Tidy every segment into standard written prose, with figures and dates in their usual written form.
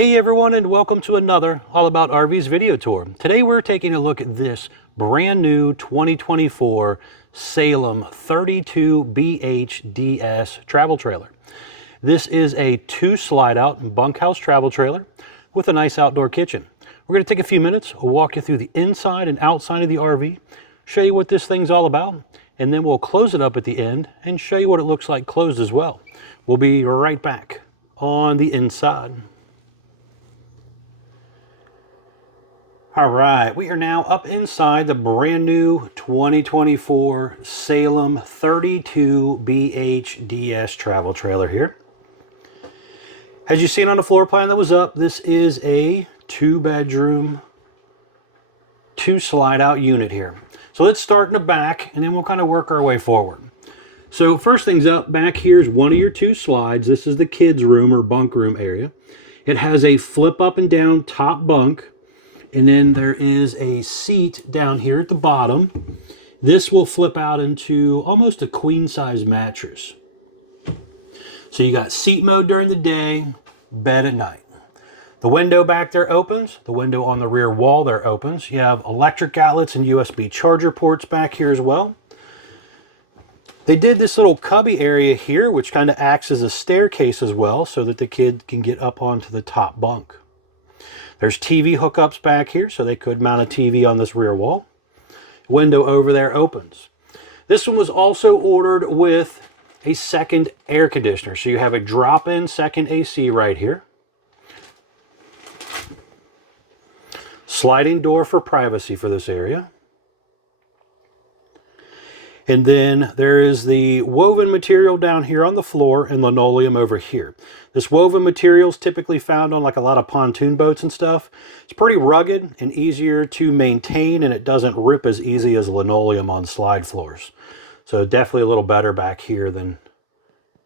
Hey everyone, and welcome to another All About RVs video tour. Today we're taking a look at this brand new 2024 Salem 32BHDSX travel trailer. This is a 2 slide out bunkhouse travel trailer with a nice outdoor kitchen. We're going to take a few minutes, we'll walk you through the inside and outside of the RV, show you what this thing's all about, and then we'll close it up at the end and show you what it looks like closed as well. We'll be right back on the inside. All right, we are now up inside the brand new 2024 Salem 32BHDSX travel trailer here. As you've seen on the floor plan that was up, this is a 2-bedroom, 2 slide out unit here. So let's start in the back and then we'll kind of work our way forward. So first things up, back here is one of your 2 slides. This is the kids' room or bunk room area. It has a flip up and down top bunk. And then there is a seat down here at the bottom. This will flip out into almost a queen size mattress. So you got seat mode during the day, bed at night. The window back there opens. The window on the rear wall there opens. You have electric outlets and USB charger ports back here as well. They did this little cubby area here, which kind of acts as a staircase as well, so that the kid can get up onto the top bunk. There's TV hookups back here, so they could mount a TV on this rear wall. Window over there opens. This one was also ordered with a second air conditioner. So you have a drop-in second AC right here. Sliding door for privacy for this area. And then there is the woven material down here on the floor and linoleum over here. This woven material is typically found on like a lot of pontoon boats and stuff. It's pretty rugged and easier to maintain, and it doesn't rip as easy as linoleum on slide floors. So definitely a little better back here than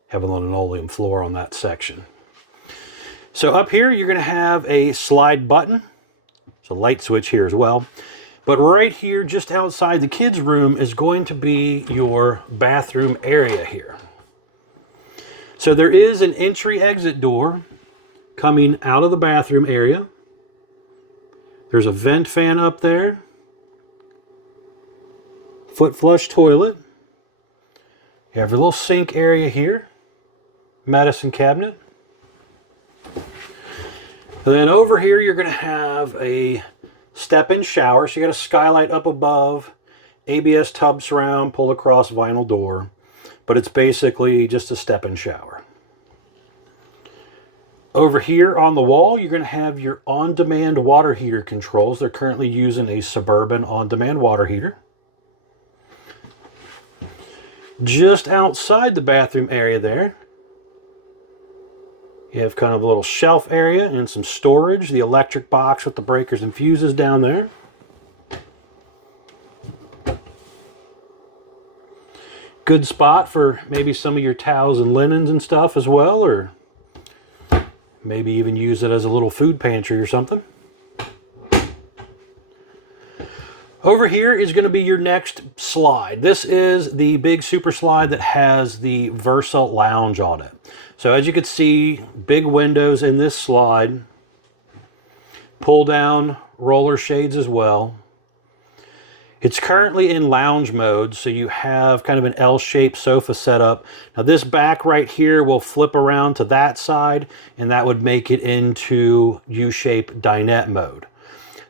having a linoleum floor on that section. So up here you're going to have a slide button. It's a light switch here as well. But right here, just outside the kids' room, is going to be your bathroom area here. So there is an entry-exit door coming out of the bathroom area. There's a vent fan up there. Foot flush toilet. You have your little sink area here. Medicine cabinet. And then over here, you're going to have a step-in shower. So you got a skylight up above, ABS tub surround, pull across vinyl door, but it's basically just a step-in shower. Over here on the wall, you're going to have your on-demand water heater controls. They're currently using a Suburban on-demand water heater. Just outside the bathroom area there, you have kind of a little shelf area and some storage. The electric box with the breakers and fuses down there. Good spot for maybe some of your towels and linens and stuff as well, or maybe even use it as a little food pantry or something. Over here is going to be your next slide. This is the big super slide that has the Versa lounge on it. So as you can see, big windows in this slide, pull down roller shades as well. It's currently in lounge mode, so you have kind of an L-shaped sofa setup. Now this back right here will flip around to that side, and that would make it into U-shaped dinette mode.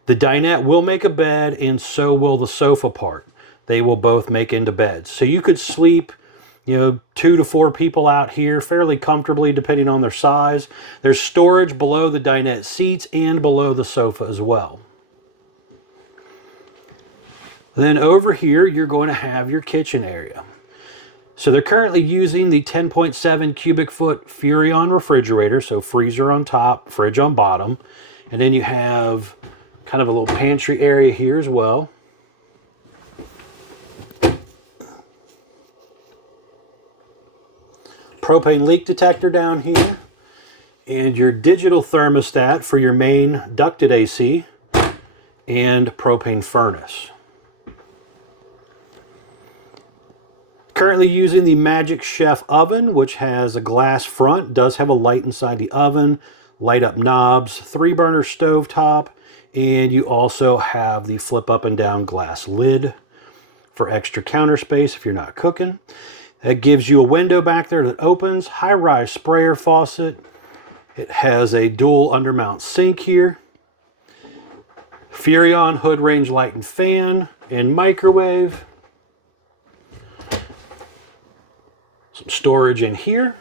The dinette will make a bed, and so will the sofa part. They will both make into beds. So you could sleep, 2 to 4 people out here fairly comfortably depending on their size. There's storage below the dinette seats and below the sofa as well. Then over here, you're going to have your kitchen area. So they're currently using the 10.7 cubic foot Furrion refrigerator. So freezer on top, fridge on bottom. And then you have kind of a little pantry area here as well. Propane leak detector down here. And your digital thermostat for your main ducted AC and propane furnace. Currently using the Magic Chef oven, which has a glass front, does have a light inside the oven, light up knobs, 3-burner stovetop, and you also have the flip up and down glass lid for extra counter space if you're not cooking. That gives you a window back there that opens, high-rise sprayer faucet. It has a dual undermount sink here, Furrion hood range light and fan, and microwave. Some storage in here.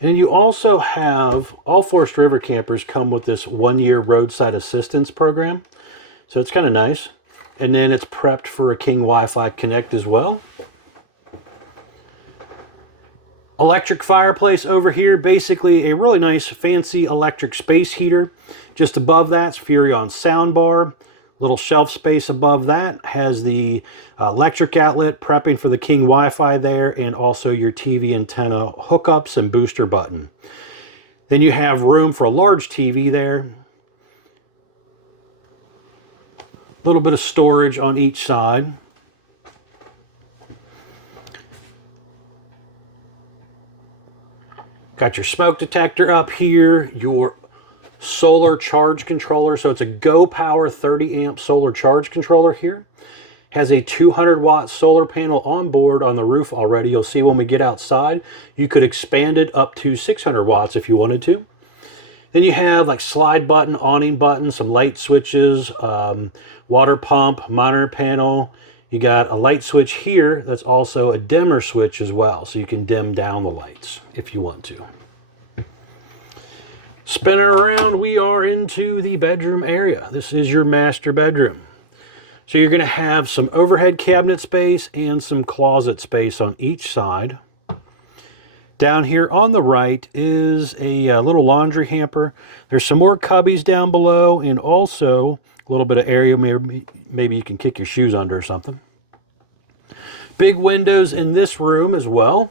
And you also have, all Forestriver campers come with this 1-year roadside assistance program. So it's kind of nice. And then it's prepped for a King Wi-Fi Connect as well. Electric fireplace over here, basically a really nice fancy electric space heater. Just above that's Furrion soundbar. Little shelf space above that has the electric outlet prepping for the King Wi-Fi there, and also your TV antenna hookups and booster button. Then you have room for a large TV there. A little bit of storage on each side. Got your smoke detector up here, your solar charge controller. So it's a Go Power 30 amp solar charge controller here. Has a 200 watt solar panel on board on the roof already. You'll see when we get outside, you could expand it up to 600 watts if you wanted to. Then you have like slide button, awning button, some light switches, water pump, monitor panel. You got a light switch here that's also a dimmer switch as well, so you can dim down the lights if you want to. Spinning around, we are into the bedroom area. This is your master bedroom. So you're going to have some overhead cabinet space and some closet space on each side. Down here on the right is a little laundry hamper. There's some more cubbies down below, and also a little bit of area maybe you can kick your shoes under or something. Big windows in this room as well.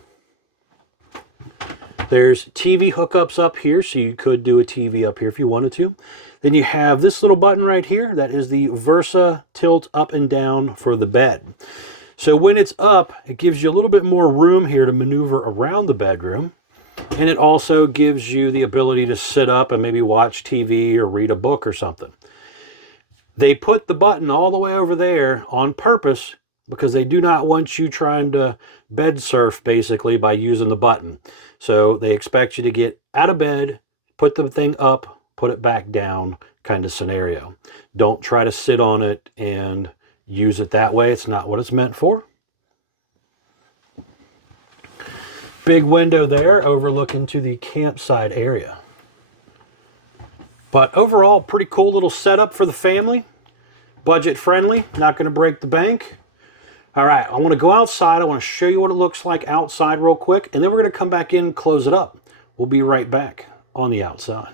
There's TV hookups up here, so you could do a TV up here if you wanted to. Then you have this little button right here. That is the Versa tilt up and down for the bed. So when it's up, it gives you a little bit more room here to maneuver around the bedroom. And it also gives you the ability to sit up and maybe watch TV or read a book or something. They put the button all the way over there on purpose because they do not want you trying to bed surf basically by using the button. So they expect you to get out of bed, put the thing up, put it back down kind of scenario. Don't try to sit on it and use it that way. It's not what it's meant for. Big window there overlooking to the campsite area. But overall, pretty cool little setup for the family. Budget friendly, not going to break the bank. All right, I want to go outside. I want to show you what it looks like outside real quick, and then we're going to come back in and close it up. We'll be right back on the outside.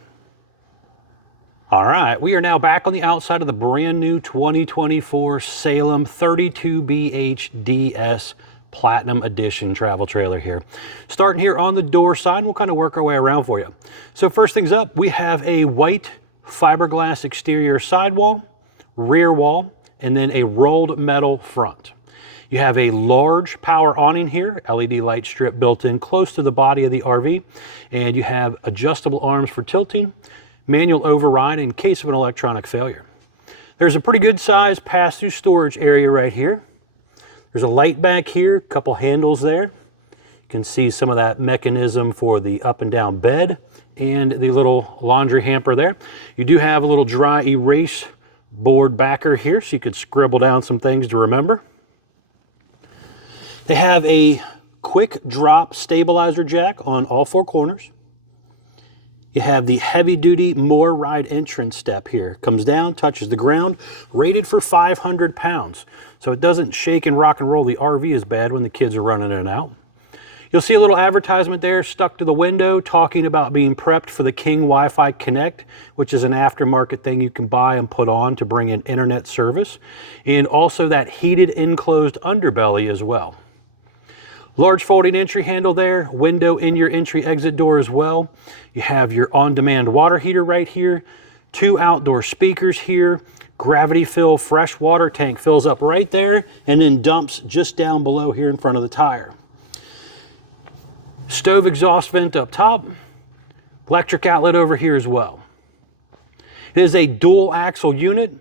All right, we are now back on the outside of the brand new 2024 Salem 32BHDSX Platinum Edition travel trailer here. Starting here on the door side, we'll kind of work our way around for you. So first things up, we have a white fiberglass exterior sidewall, rear wall, and then a rolled metal front. You have a large power awning here, LED light strip built in close to the body of the RV, and you have adjustable arms for tilting, manual override in case of an electronic failure. There's a pretty good size pass-through storage area right here. There's a light back here, a couple handles there. You can see some of that mechanism for the up and down bed and the little laundry hamper there. You do have a little dry erase board backer here, so you could scribble down some things to remember. They have a quick drop stabilizer jack on all four corners. You have the heavy duty More Ride entrance step here. Comes down, touches the ground, rated for 500 pounds. So it doesn't shake and rock and roll the RV as bad when the kids are running in and out. You'll see a little advertisement there stuck to the window talking about being prepped for the King Wi-Fi Connect, which is an aftermarket thing you can buy and put on to bring in internet service. And also that heated enclosed underbelly as well. Large folding entry handle there, window in your entry exit door as well. You have your on-demand water heater right here, two outdoor speakers here, gravity fill fresh water tank fills up right there and then dumps just down below here in front of the tire. Stove exhaust vent up top, electric outlet over here as well. It is a dual axle unit,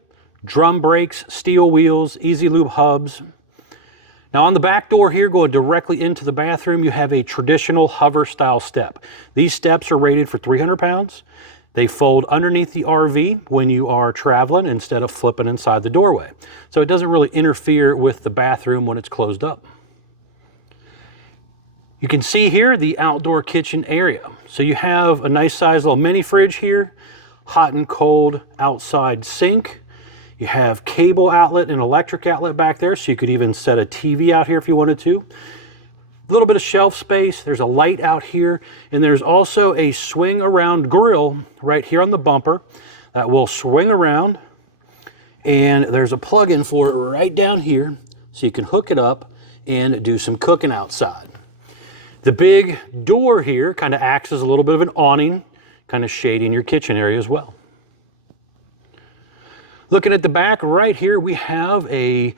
drum brakes, steel wheels, easy lube hubs. Now on the back door here, going directly into the bathroom, you have a traditional hover style step. These steps are rated for 300 pounds. They fold underneath the RV when you are traveling instead of flipping inside the doorway. So it doesn't really interfere with the bathroom when it's closed up. You can see here the outdoor kitchen area. So you have a nice size little mini fridge here, hot and cold outside sink. You have cable outlet and electric outlet back there, so you could even set a TV out here if you wanted to. A little bit of shelf space. There's a light out here, and there's also a swing around grill right here on the bumper that will swing around, and there's a plug-in for it right down here, so you can hook it up and do some cooking outside. The big door here kind of acts as a little bit of an awning, kind of shading your kitchen area as well. Looking at the back right here, we have a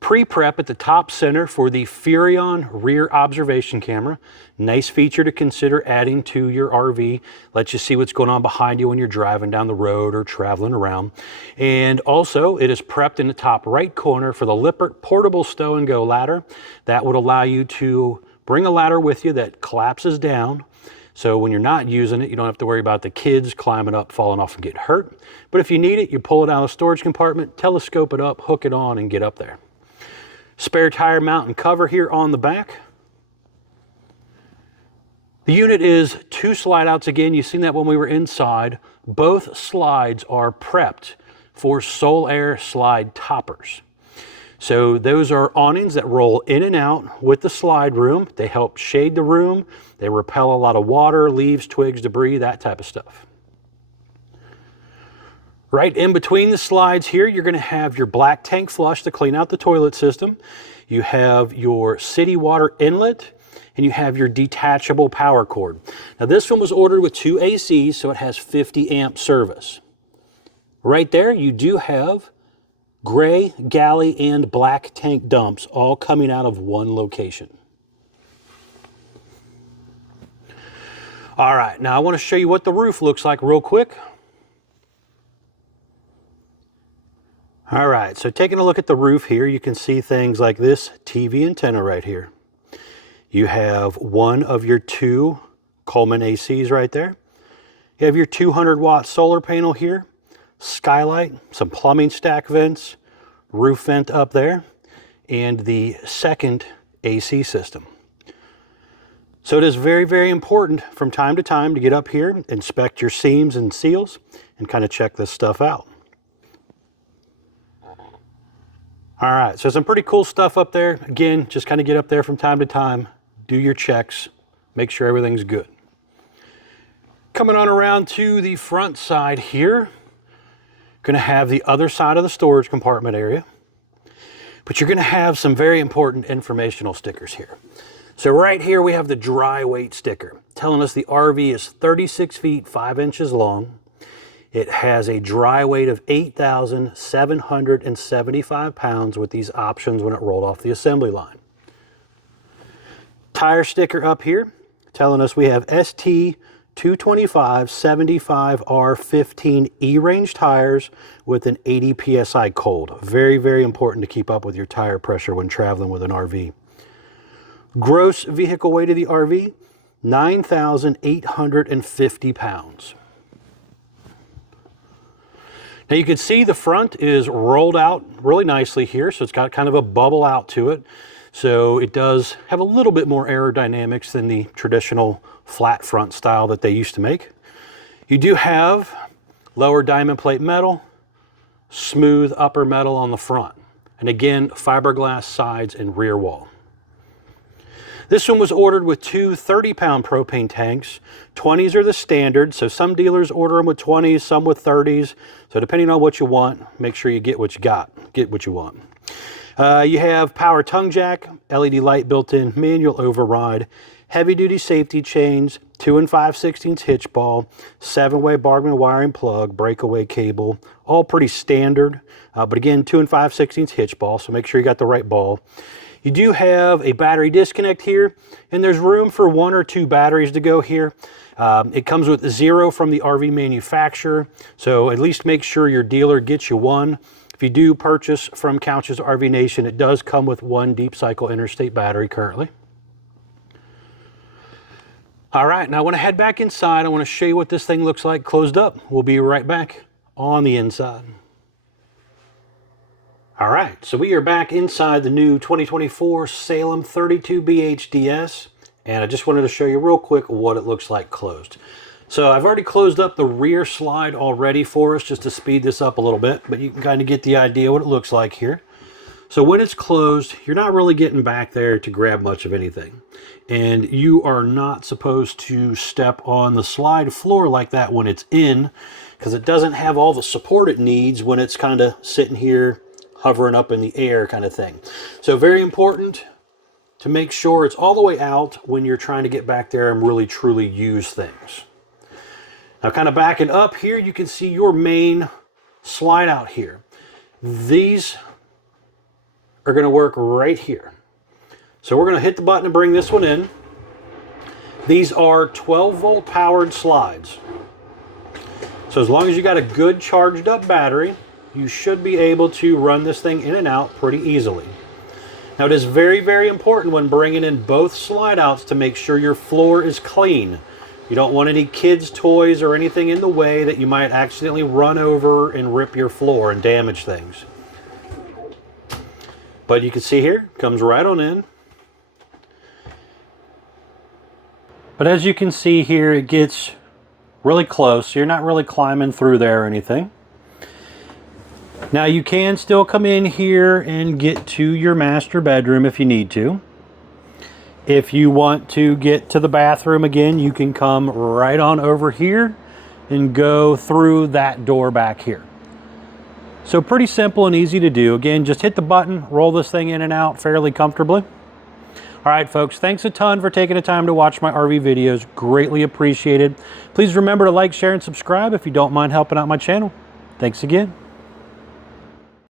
pre-prep at the top center for the Furrion rear observation camera. Nice feature to consider adding to your RV. Lets you see what's going on behind you when you're driving down the road or traveling around. And also, it is prepped in the top right corner for the Lippert portable stow and go ladder. That would allow you to bring a ladder with you that collapses down. So when you're not using it, you don't have to worry about the kids climbing up, falling off and getting hurt. But if you need it, you pull it out of the storage compartment, telescope it up, hook it on, and get up there. Spare tire mount and cover here on the back. The unit is 2 slide outs again. You've seen that when we were inside. Both slides are prepped for Soul Air slide toppers. So those are awnings that roll in and out with the slide room. They help shade the room. They repel a lot of water, leaves, twigs, debris, that type of stuff. Right in between the slides here, you're going to have your black tank flush to clean out the toilet system. You have your city water inlet, and you have your detachable power cord. Now this one was ordered with 2 ACs, so it has 50 amp service. Right there, you do have gray, galley, and black tank dumps all coming out of one location. All right, now I want to show you what the roof looks like real quick. All right, so taking a look at the roof here, you can see things like this TV antenna right here. You have one of your 2 Coleman ACs right there. You have your 200-watt solar panel here, skylight, some plumbing stack vents, roof vent up there, and the second AC system. So it is very, very important from time to time to get up here, inspect your seams and seals, and kind of check this stuff out. All right, so some pretty cool stuff up there. Again, just kind of get up there from time to time, do your checks, make sure everything's good. Coming on around to the front side here, going to have the other side of the storage compartment area, but you're going to have some very important informational stickers here. So right here we have the dry weight sticker telling us the RV is 36 feet 5 inches long. It has a dry weight of 8,775 pounds with these options when it rolled off the assembly line. Tire sticker up here telling us we have ST 225 75R15 E-range tires with an 80 PSI cold. Very, very important to keep up with your tire pressure when traveling with an RV. Gross vehicle weight of the RV, 9,850 pounds. Now you can see the front is rolled out really nicely here, so it's got kind of a bubble out to it. So it does have a little bit more aerodynamics than the traditional flat front style that they used to make. You do have lower diamond plate metal, smooth upper metal on the front, and again, fiberglass sides and rear wall. This one was ordered with 2 30-pound propane tanks. 20s are the standard, so some dealers order them with 20s, some with 30s. So depending on what you want, make sure you get what you want. You have power tongue jack, LED light built in, manual override, heavy duty safety chains, 2 5/16 hitch ball, 7-way Bargman wiring plug, breakaway cable, all pretty standard. But again, 2 5/16 hitch ball, so make sure you got the right ball. You do have a battery disconnect here, and there's room for 1 or 2 batteries to go here. It comes with 0 from the RV manufacturer, so at least make sure your dealer gets you one. If you do purchase from Couch's RV Nation, it does come with 1 deep cycle interstate battery currently. All right, now I want to head back inside. I want to show you what this thing looks like closed up. We'll be right back on the inside. All right, so we are back inside the new 2024 Salem 32BHDS, and I just wanted to show you real quick what it looks like closed. So I've already closed up the rear slide already for us just to speed this up a little bit, but you can kind of get the idea what it looks like here. So when it's closed, you're not really getting back there to grab much of anything. And you are not supposed to step on the slide floor like that when it's in, because it doesn't have all the support it needs when it's kind of sitting here hovering up in the air kind of thing. So very important to make sure it's all the way out when you're trying to get back there and really truly use things. Now kind of backing up here, you can see your main slide out here. These are going to work right here. So we're going to hit the button and bring this one in. These are 12-volt powered slides. So as long as you got a good charged up battery, you should be able to run this thing in and out pretty easily. Now it is very, very important when bringing in both slide outs to make sure your floor is clean. You don't want any kids' toys or anything in the way that you might accidentally run over and rip your floor and damage things. But you can see here, comes right on in. But as you can see here, it gets really close. So you're not really climbing through there or anything. Now you can still come in here and get to your master bedroom if you need to. If you want to get to the bathroom again, you can come right on over here and go through that door back here. So pretty simple and easy to do. Again, just hit the button, roll this thing in and out fairly comfortably. All right, folks, thanks a ton for taking the time to watch my RV videos. Greatly appreciated. Please remember to like, share, and subscribe if you don't mind helping out my channel. Thanks again.